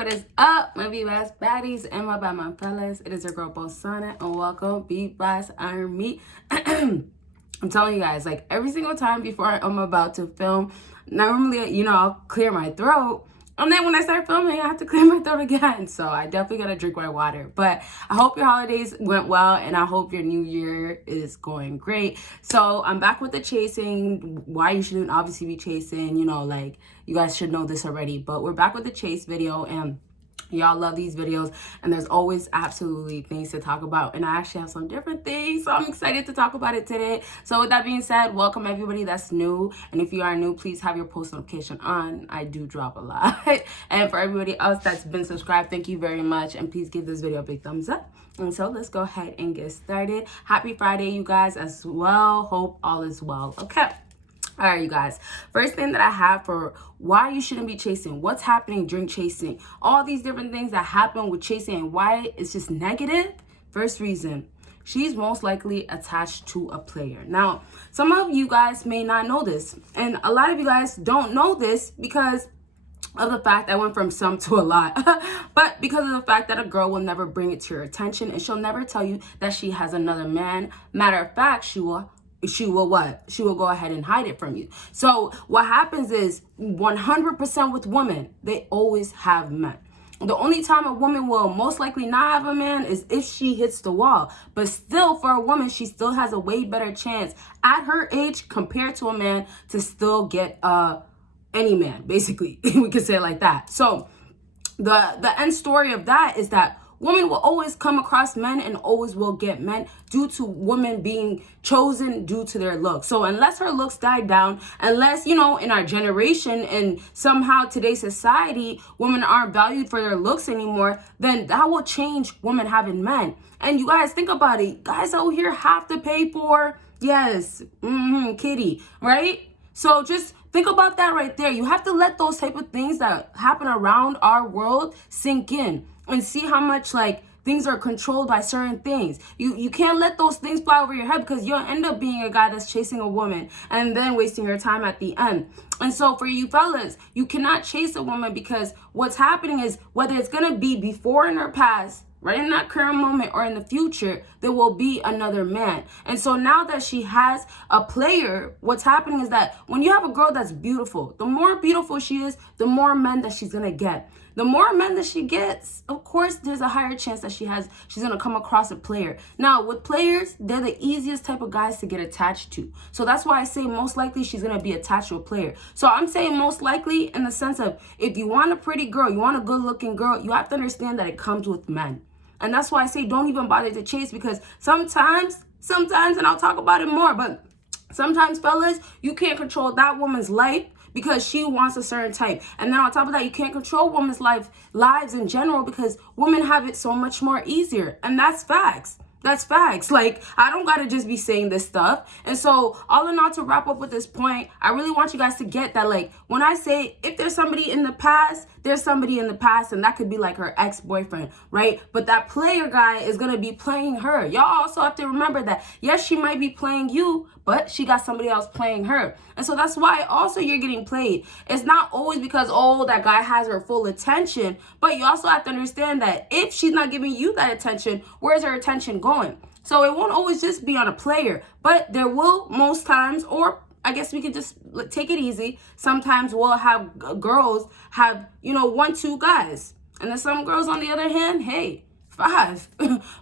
what is up, my BBossBaddies and my bad my fellas? It is your girl Bosana and welcome BBossArmy. I'm telling you guys, like every single time before I'm about to film, normally, you know, I'll clear my throat. And then when I start filming, I have to clear my throat again. So I definitely gotta drink my water. But I hope your holidays went well and I hope your new year is going great. So I'm back with the chasing, why you shouldn't obviously be chasing, you know, like you guys should know this already. But we're back with the chase video and y'all love these videos and there's always absolutely things to talk about, and I actually have some different things, so I'm excited to talk about it today. So with that being said, welcome everybody that's new, and if you are new, please have your post notification on. I do drop a lot. And for everybody else that's been subscribed, thank you very much, and please give this video a big thumbs up. And so let's go ahead and get started. Happy Friday, you guys, as well. Hope all is well. Okay. All right, you guys, first thing that I have for why you shouldn't be chasing, what's happening during chasing, all these different things that happen with chasing and why it's just negative. First reason, she's most likely attached to a player. Now, some of you guys may not know this, and a lot of you guys don't know this because of the fact I went from some to a lot, but because of the fact that a girl will never bring it to your attention and she'll never tell you that she has another man. Matter of fact, she will what? She will go ahead and hide it from you. So what happens is 100% with women, they always have men. The only time a woman will most likely not have a man is if she hits the wall. But still, for a woman, she still has a way better chance at her age compared to a man to still get any man, basically. We could say it like that. So the end story of that is that women will always come across men and always will get men due to women being chosen due to their looks. So unless her looks die down, unless, you know, in our generation and somehow today's society, women aren't valued for their looks anymore, then that will change women having men. And you guys think about it. Guys out here have to pay for, yes, kitty, right? So just think about that right there. You have to let those type of things that happen around our world sink in and see how much like things are controlled by certain things. You can't let those things fly over your head because you'll end up being a guy that's chasing a woman and then wasting your time at the end. And so for you fellas, you cannot chase a woman because what's happening is whether it's going to be before in her past, right in that current moment, or in the future, there will be another man. And so now that she has a player, what's happening is that when you have a girl that's beautiful, the more beautiful she is, the more men that she's going to get. The more men that she gets, of course, there's a higher chance that she's going to come across a player. Now, with players, they're the easiest type of guys to get attached to. So that's why I say most likely she's going to be attached to a player. So I'm saying most likely in the sense of if you want a pretty girl, you want a good-looking girl, you have to understand that it comes with men. And that's why I say don't even bother to chase, because sometimes, and I'll talk about it more, but sometimes, fellas, you can't control that woman's life because she wants a certain type. And then on top of that, you can't control women's lives in general because women have it so much more easier. And that's facts. That's facts. Like, I don't gotta just be saying this stuff. And so, all in all, to wrap up with this point, I really want you guys to get that, like, when I say if there's somebody in the past, there's somebody in the past, and that could be like her ex-boyfriend, right? But that player guy is gonna be playing her. Y'all also have to remember that, yes, she might be playing you, but she got somebody else playing her. And so that's why also you're getting played. It's not always because, oh, that guy has her full attention, but you also have to understand that if she's not giving you that attention, where's her attention going? So it won't always just be on a player, but there will most times, or I guess we could just take it easy. Sometimes we'll have girls have, you know, 1, 2 guys. And then some girls on the other hand, hey, 5.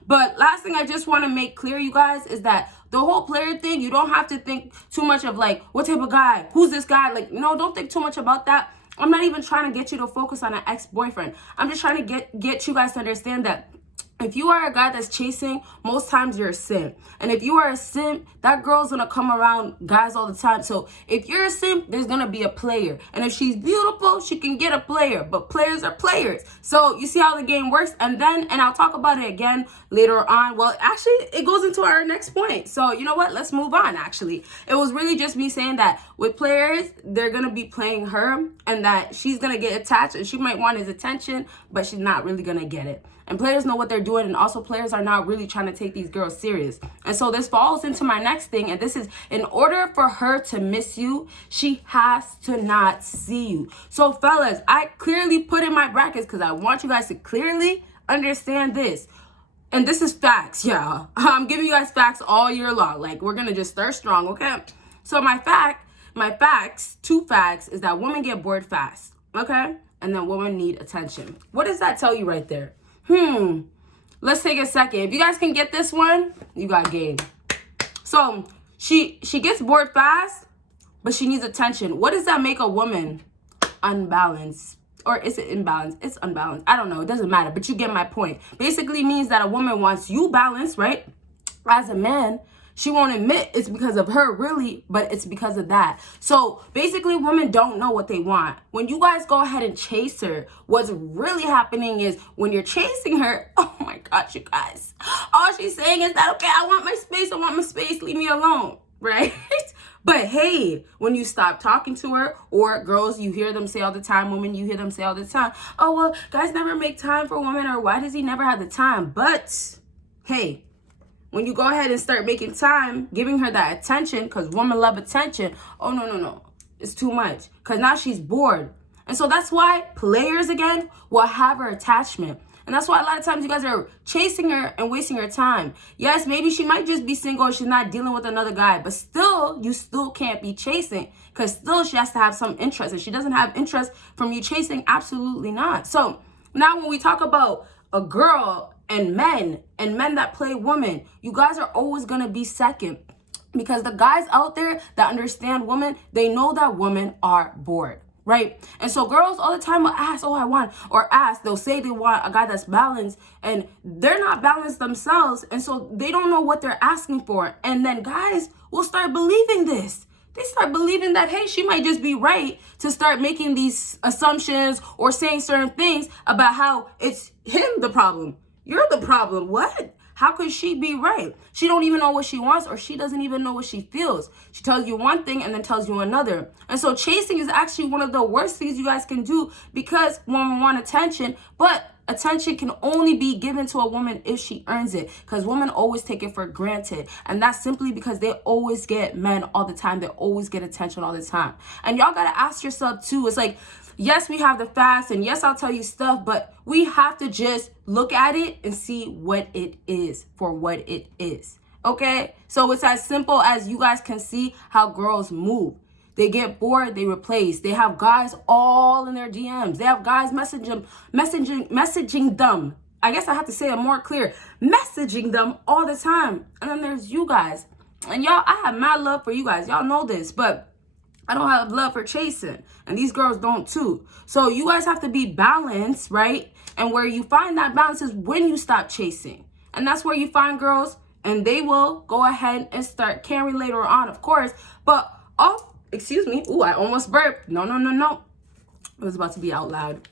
But last thing I just want to make clear, you guys, is that the whole player thing, you don't have to think too much of like, what type of guy? Who's this guy? Like, no, don't think too much about that. I'm not even trying to get you to focus on an ex-boyfriend. I'm just trying to get you guys to understand that if you are a guy that's chasing, most times you're a simp. And if you are a simp, that girl's going to come around guys all the time. So if you're a simp, there's going to be a player. And if she's beautiful, she can get a player. But players are players. So you see how the game works? And I'll talk about it again later on. Well, actually, it goes into our next point. So you know what? Let's move on, actually. It was really just me saying that with players, they're going to be playing her. And that she's going to get attached. And she might want his attention, but she's not really going to get it. And players know what they're do it, and also players are not really trying to take these girls serious. And so this falls into my next thing, and this is, in order for her to miss you, she has to not see you. So fellas, I clearly put in my brackets because I want you guys to clearly understand this. And this is facts, y'all. I'm giving you guys facts all year long. Like, we're gonna just start strong, okay? So my facts, 2 facts, is that women get bored fast, okay? And then women need attention. What does that tell you right there? Let's take a second. If you guys can get this one, you got game. So she gets bored fast, but she needs attention. What does that make a woman? Unbalanced. Or is it imbalanced? It's unbalanced. I don't know. It doesn't matter. But you get my point. Basically means that a woman wants you balanced, right? As a man, she won't admit it's because of her, really, but it's because of that. So basically, women don't know what they want. When you guys go ahead and chase her, what's really happening is when you're chasing her, oh my gosh, you guys, all she's saying is that, okay, I want my space, leave me alone, right? But hey, when you stop talking to her, or girls, you hear them say all the time, women, you hear them say all the time, oh, well, guys never make time for women, or why does he never have the time? But hey, when you go ahead and start making time, giving her that attention, because women love attention, oh, no, it's too much, because now she's bored. And so that's why players, again, will have her attachment. And that's why a lot of times you guys are chasing her and wasting her time. Yes, maybe she might just be single, she's not dealing with another guy, but still, you still can't be chasing, because still she has to have some interest. If she doesn't have interest from you chasing, absolutely not. So now when we talk about a girl and men that play women, you guys are always going to be second, because the guys out there that understand women, they know that women are bored. Right? And so girls all the time will ask, oh, I want, or ask, they'll say they want a guy that's balanced, and they're not balanced themselves. And so they don't know what they're asking for. And then guys will start believing this. They start believing that, hey, she might just be right, to start making these assumptions or saying certain things about how it's him the problem. You're the problem. What? How could she be right? She don't even know what she wants, or she doesn't even know what she feels. She tells you one thing and then tells you another. And so chasing is actually one of the worst things you guys can do, because women want attention, but attention can only be given to a woman if she earns it, because women always take it for granted. And that's simply because they always get men all the time. They always get attention all the time. And y'all got to ask yourself too, it's like, yes, we have the facts, and yes, I'll tell you stuff, but we have to just look at it and see what it is for what it is, okay? So it's as simple as you guys can see how girls move. They get bored, they replace. They have guys all in their DMs. They have guys messaging them. I guess I have to say it more clear. Messaging them all the time. And then there's you guys. And y'all, I have mad love for you guys. Y'all know this, but I don't have love for chasing, and these girls don't too. So you guys have to be balanced, right? And where you find that balance is when you stop chasing. And that's where you find girls, and they will go ahead and start caring later on, of course. But, oh, excuse me. Ooh, I almost burped. No. It was about to be out loud.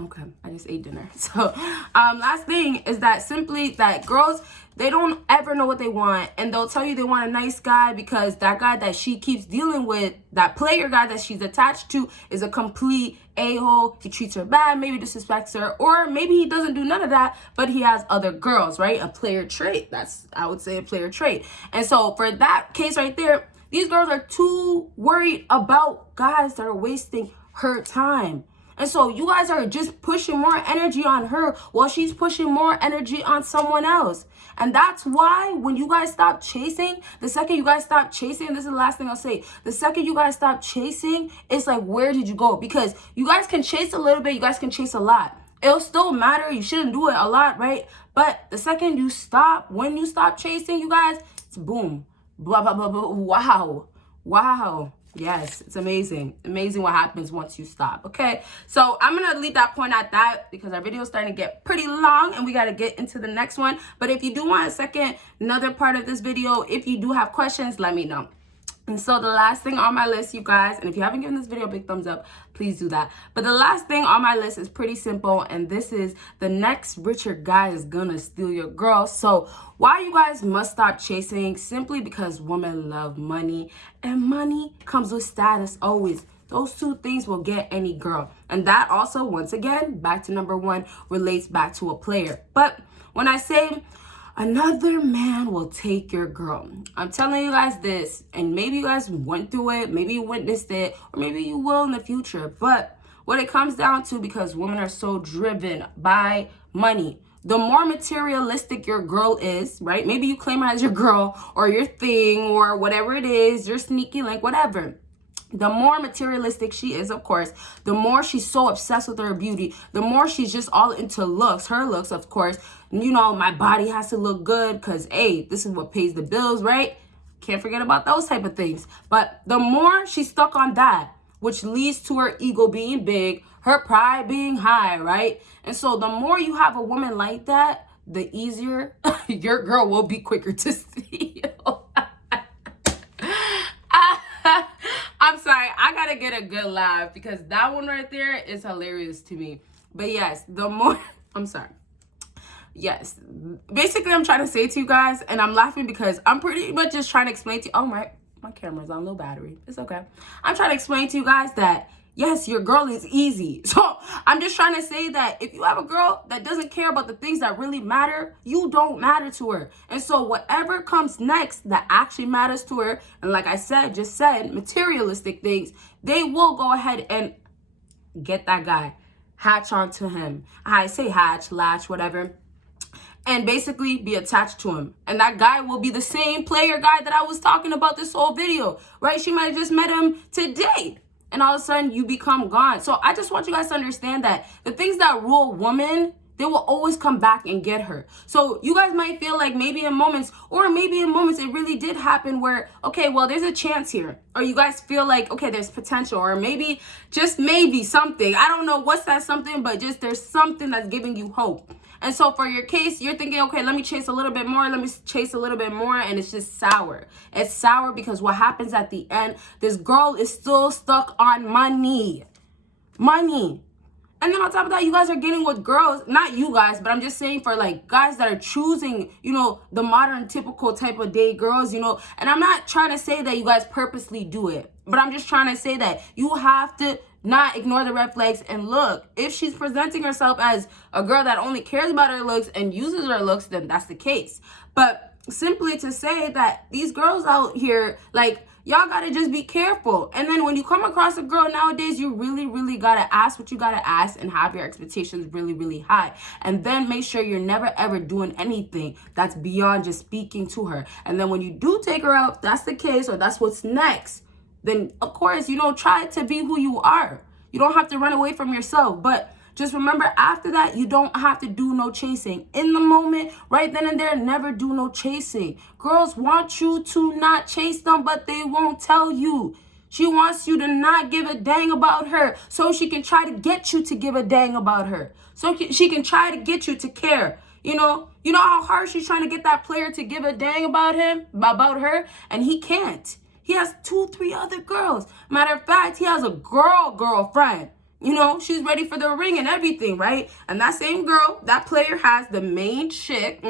Okay, I just ate dinner. So, last thing is that simply that girls, they don't ever know what they want, and they'll tell you they want a nice guy because that guy that she keeps dealing with, that player guy that she's attached to, is a complete a-hole. He treats her bad, maybe disrespects her, or maybe he doesn't do none of that, but he has other girls, right? A player trait. That's, I would say, a player trait. And so for that case right there, these girls are too worried about guys that are wasting her time. And so you guys are just pushing more energy on her while she's pushing more energy on someone else. And that's why when you guys stop chasing, the second you guys stop chasing, this is the last thing I'll say, the second you guys stop chasing, it's like, where did you go? Because you guys can chase a little bit, you guys can chase a lot. It'll still matter. You shouldn't do it a lot, right? But the second you stop, when you stop chasing, you guys, it's boom. Blah, blah, blah, blah. Wow. Yes, it's amazing. Amazing what happens once you stop, okay? So I'm going to leave that point at that because our video is starting to get pretty long and we got to get into the next one. But if you do want another part of this video, if you do have questions, let me know. And so the last thing on my list, you guys, and if you haven't given this video a big thumbs up, please do that. But the last thing on my list is pretty simple, and this is the next richer guy is gonna steal your girl. So why you guys must stop chasing? Simply because women love money, and money comes with status always. Those two things will get any girl. And that also, once again, back to number one, relates back to a player. But when I say another man will take your girl, I'm telling you guys this, and maybe you guys went through it, maybe you witnessed it, or maybe you will in the future. But what it comes down to, because women are so driven by money, the more materialistic your girl is, right? Maybe you claim her as your girl or your thing or whatever it is, your sneaky link, whatever. The more materialistic she is, of course, the more she's so obsessed with her beauty, the more she's just all into looks, her looks, of course. You know, my body has to look good because, hey, this is what pays the bills, right? Can't forget about those type of things. But the more she's stuck on that, which leads to her ego being big, her pride being high, right? And so the more you have a woman like that, the easier your girl will be quicker to steal. I'm sorry, I gotta get a good laugh because that one right there is hilarious to me. But yes, the more, I'm sorry. Yes, basically I'm trying to say to you guys, and I'm laughing because I'm pretty much just trying to explain to you, oh my camera's on low battery. It's okay. I'm trying to explain to you guys that, yes, your girl is easy. So I'm just trying to say that if you have a girl that doesn't care about the things that really matter, you don't matter to her. And so whatever comes next that actually matters to her, and like I just said, materialistic things, they will go ahead and get that guy, hatch onto him. I say hatch, latch, whatever, and basically be attached to him. And that guy will be the same player guy that I was talking about this whole video, right? She might have just met him today, and all of a sudden you become gone. So I just want you guys to understand that the things that rule women, they will always come back and get her. So you guys might feel like maybe in moments, or maybe in moments it really did happen where, okay, well, there's a chance here. Or you guys feel like, okay, there's potential, or maybe, just maybe something. I don't know what's that something, but just there's something that's giving you hope. And so for your case, you're thinking, okay, let me chase a little bit more. Let me chase a little bit more. And it's just sour. It's sour because what happens at the end, this girl is still stuck on money. Money. And then on top of that, you guys are getting with girls, not you guys, but I'm just saying for like guys that are choosing, you know, the modern typical type of date girls, you know, and I'm not trying to say that you guys purposely do it, but I'm just trying to say that you have to not ignore the red flags and look. If she's presenting herself as a girl that only cares about her looks and uses her looks, then that's the case. But simply to say that these girls out here, like, y'all gotta just be careful. And then when you come across a girl nowadays, you really gotta ask what you gotta ask and have your expectations really high. And then make sure you're never ever doing anything that's beyond just speaking to her. And then when you do take her out, if that's the case or that's what's next, then of course, you know, try to be who you are. You don't have to run away from yourself. But just remember, after that, you don't have to do no chasing. In the moment, right then and there, never do no chasing. Girls want you to not chase them, but they won't tell you. She wants you to not give a dang about her so she can try to get you to give a dang about her. So she can try to get you to care. You know how hard she's trying to get that player to give a dang about about her, and he can't. He has 2-3 other girls. Matter of fact, he has a girlfriend. You know, she's ready for the ring and everything, right? And that same girl, that player has the main chick.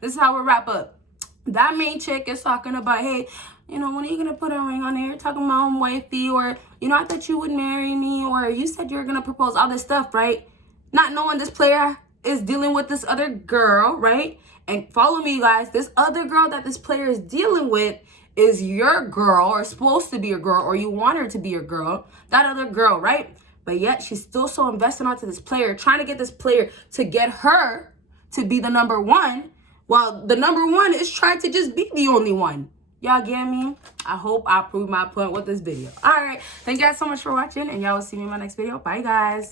This is how we wrap up. That main chick is talking about, hey, you know, when are you going to put a ring on there? You're talking about my wifey, or, you know, I thought you would marry me, or you said you were going to propose, all this stuff, right? Not knowing this player is dealing with this other girl, right? And follow me, guys. This other girl that this player is dealing with is your girl, or supposed to be your girl, or you want her to be your girl, that other girl, right? But yet she's still so invested onto this player, trying to get this player to get her to be the number one, while the number one is trying to just be the only one. Y'all get me? I hope I proved my point with this video. All right. Thank you guys so much for watching, and y'all will see me in my next video. Bye, guys.